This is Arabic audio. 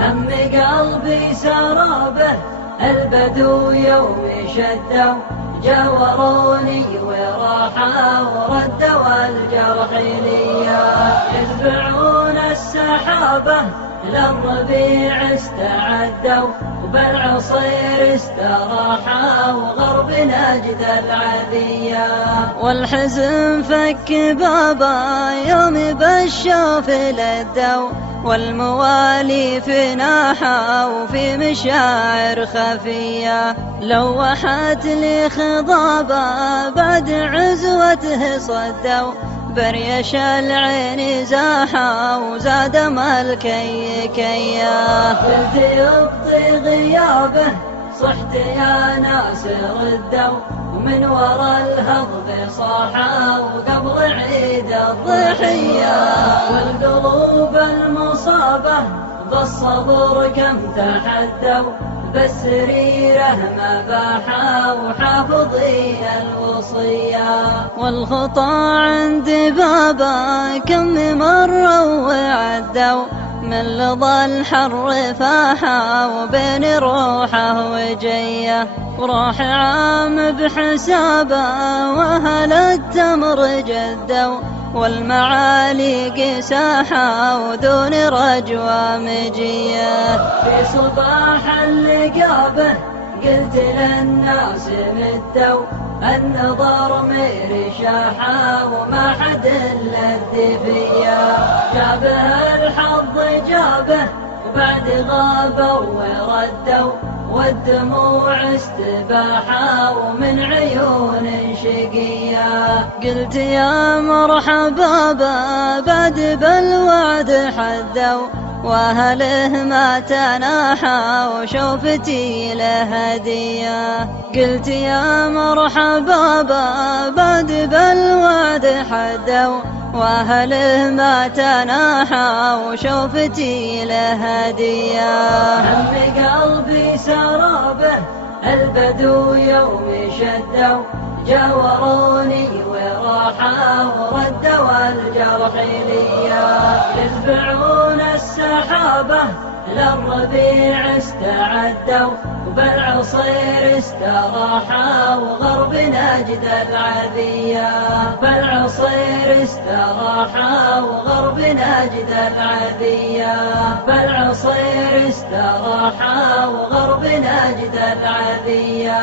هم قلبي سرابه البدو يوم شدوا جاوروني وراحوا وردوا الجرح ليا يتبعون السحابة للربيع استعدوا وبالعصير استراحوا وغرب نجد العذية والحزن فك بابا يوم بالشوف لدوا والموالي في ناحة وفي مشاعر خفية لوحت لي خضابة بعد عزوته صدوا بريش العين زاحة وزاد ملكي كيا قلت يبطي غيابه صحت يا ناس ردوا ومن ورا الهضب صاحوا وقبل عيد الضحية والقلوب المصابة بالصبر كم تحدوا بالسريرة ما باحوا وحافظين الوصية والخطى عند بابا كم مروا وعدوا من لظى الحر فاحا وبين روحه وجيه وراح عام بحسابه وأهل التمر جدوا والمعالي ساحة ودون رجوى مجيه في صباح اللقابه قلت للناس مدوا النظر ميري شاحة وما حد لد فيا جابه الحظ جابه وبعد غابوا وردوا والدموع استباحا ومن عيون شقية قلت يا مرحبا بعد بالوعد حدوا وأهله ما تناحى وشوفتي له هدية قلت يا مرحبا بعد بالوعد حدوا وأهله ما تناحى وشوفتي له هدية هم قلبي سرابه البدو يوم شدوا جاوروني وراحوا وردوا الجرح ليا يتبعون السحابة للربيع استعدوا وبالعصير استراحوا وغرب نجد العذية بالعصير استراحوا وغرب نجد العذية بالعصير استراحوا وغرب نجد العذية